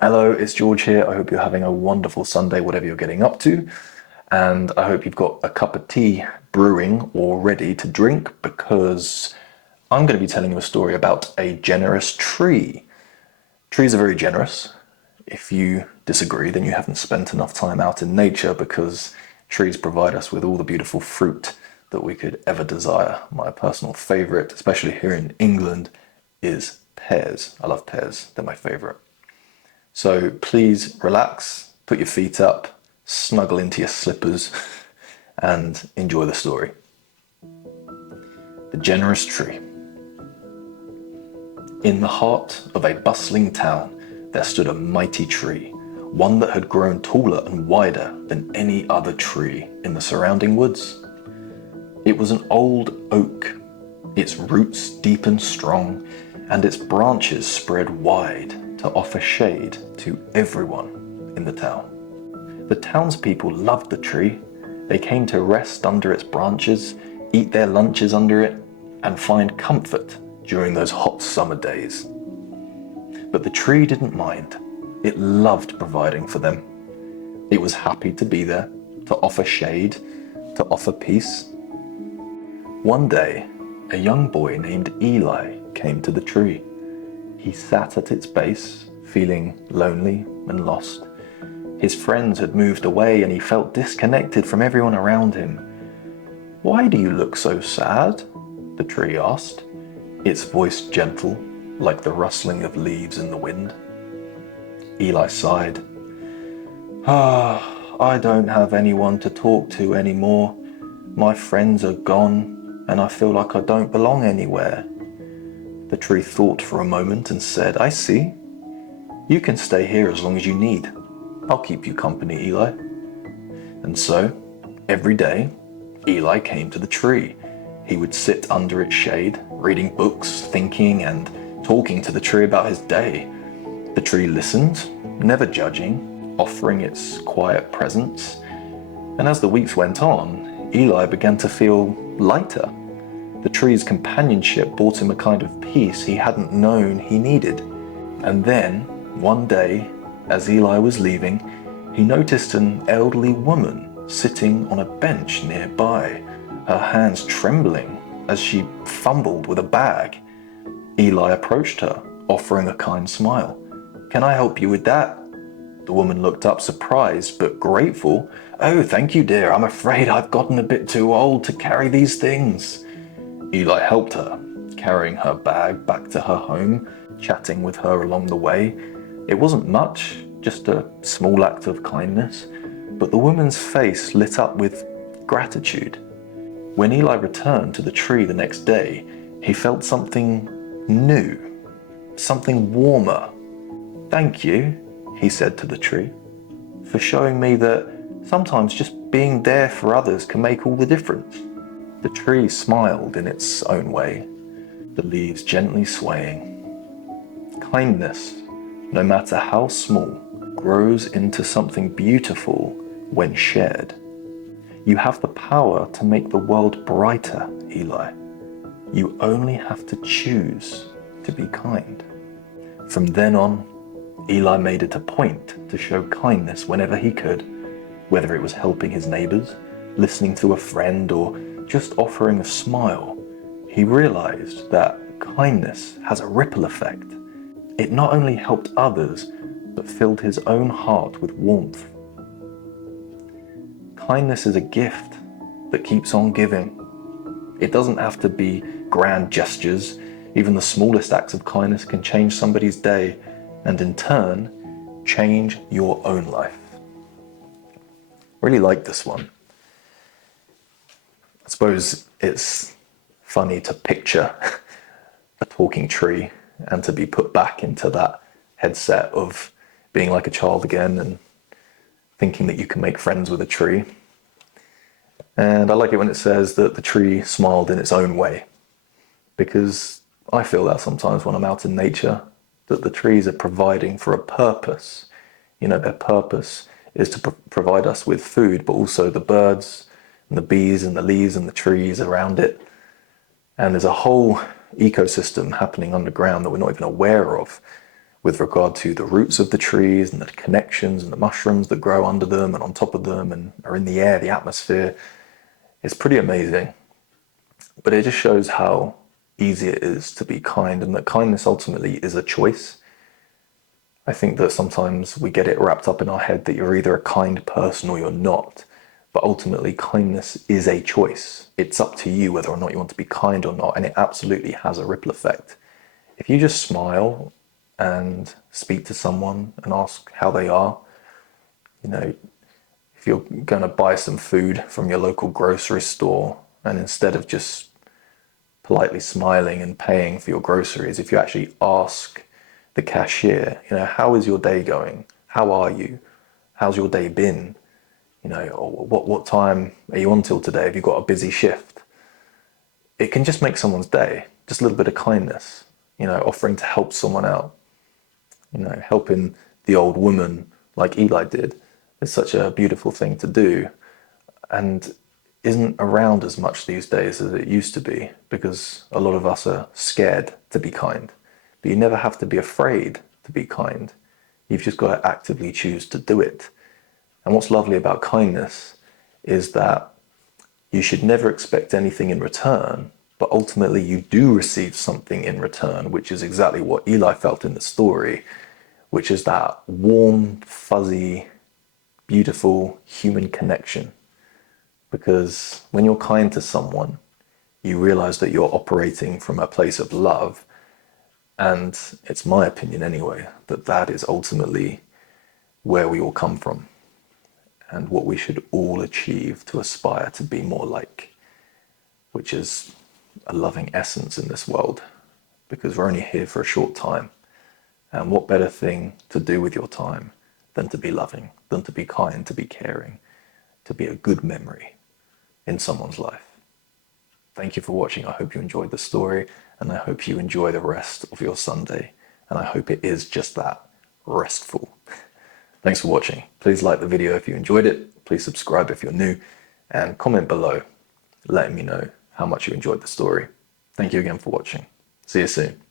Hello, it's George here. I hope you're having a wonderful Sunday, whatever you're getting up to. And I hope you've got a cup of tea brewing or ready to drink because I'm going to be telling you a story about a generous tree. Trees are very generous. If you disagree, then you haven't spent enough time out in nature because trees provide us with all the beautiful fruit that we could ever desire. My personal favorite, especially here in England, is pears. I love pears, they're my favorite. So please relax, put your feet up, snuggle into your slippers, and enjoy the story. The Generous Tree. In the heart of a bustling town, there stood a mighty tree, one that had grown taller and wider than any other tree in the surrounding woods. It was an old oak, its roots deep and strong, and its branches spread wide to offer shade to everyone in the town. The townspeople loved the tree. They came to rest under its branches, eat their lunches under it, and find comfort during those hot summer days. But the tree didn't mind. It loved providing for them. It was happy to be there, to offer shade, to offer peace. One day, a young boy named Eli came to the tree. He sat at its base, feeling lonely and lost. His friends had moved away and he felt disconnected from everyone around him. "Why do you look so sad?" the tree asked, its voice gentle, like the rustling of leaves in the wind. Eli sighed. I don't have anyone to talk to anymore. My friends are gone and I feel like I don't belong anywhere." The tree thought for a moment and said, "I see. You can stay here as long as you need. I'll keep you company, Eli." And so, every day, Eli came to the tree. He would sit under its shade, reading books, thinking, and talking to the tree about his day. The tree listened, never judging, offering its quiet presence. And as the weeks went on, Eli began to feel lighter. The tree's companionship brought him a kind of peace he hadn't known he needed. And then, one day, as Eli was leaving, he noticed an elderly woman sitting on a bench nearby, her hands trembling as she fumbled with a bag. Eli approached her, offering a kind smile. "Can I help you with that?" The woman looked up surprised but grateful. "Oh, thank you, dear. I'm afraid I've gotten a bit too old to carry these things." Eli helped her, carrying her bag back to her home, chatting with her along the way. It wasn't much, just a small act of kindness, but the woman's face lit up with gratitude. When Eli returned to the tree the next day, he felt something new, something warmer. "Thank you," he said to the tree, "for showing me that sometimes just being there for others can make all the difference." The tree smiled in its own way, the leaves gently swaying. Kindness, no matter how small, grows into something beautiful when shared. You have the power to make the world brighter, Eli. You only have to choose to be kind. From then on, Eli made it a point to show kindness whenever he could, whether it was helping his neighbors, listening to a friend, or just offering a smile. He realized that kindness has a ripple effect. It not only helped others, but filled his own heart with warmth. Kindness is a gift that keeps on giving. It doesn't have to be grand gestures. Even the smallest acts of kindness can change somebody's day and in turn, change your own life. Really like this one. I suppose it's funny to picture a talking tree and to be put back into that headset of being like a child again and thinking that you can make friends with a tree. And I like it when it says that the tree smiled in its own way, because I feel that sometimes when I'm out in nature, that the trees are providing for a purpose. You know, their purpose is to provide us with food, but also the birds and the bees and the leaves and the trees around it. And there's a whole ecosystem happening underground that we're not even aware of, with regard to the roots of the trees and the connections and the mushrooms that grow under them and on top of them and are in the air, the atmosphere. It's pretty amazing. But it just shows how easy it is to be kind, and that kindness ultimately is a choice. I think that sometimes we get it wrapped up in our head that you're either a kind person or you're not. But ultimately, kindness is a choice. It's up to you whether or not you want to be kind or not, and it absolutely has a ripple effect. If you just smile and speak to someone and ask how they are, you know, if you're going to buy some food from your local grocery store, and instead of just politely smiling and paying for your groceries, if you actually ask the cashier, how is your day going? How are you? How's your day been? Or what time are you on till today? Have you got a busy shift? It can just make someone's day. Just a little bit of kindness, offering to help someone out, helping the old woman like Eli did is such a beautiful thing to do, and isn't around as much these days as it used to be, because a lot of us are scared to be kind. But you never have to be afraid to be kind. You've just got to actively choose to do it. And what's lovely about kindness is that you should never expect anything in return, but ultimately you do receive something in return, which is exactly what Eli felt in the story, which is that warm, fuzzy, beautiful human connection. Because when you're kind to someone, you realize that you're operating from a place of love. And it's my opinion anyway, that that is ultimately where we all come from, and what we should all achieve to aspire to be more like, which is a loving essence in this world, because we're only here for a short time. And what better thing to do with your time than to be loving, than to be kind, to be caring, to be a good memory in someone's life. Thank you for watching. I hope you enjoyed the story, and I hope you enjoy the rest of your Sunday. And I hope it is just that, restful. Thanks for watching. Please like the video if you enjoyed it. Please subscribe if you're new, and comment below letting me know how much you enjoyed the story. Thank you again for watching. See you soon.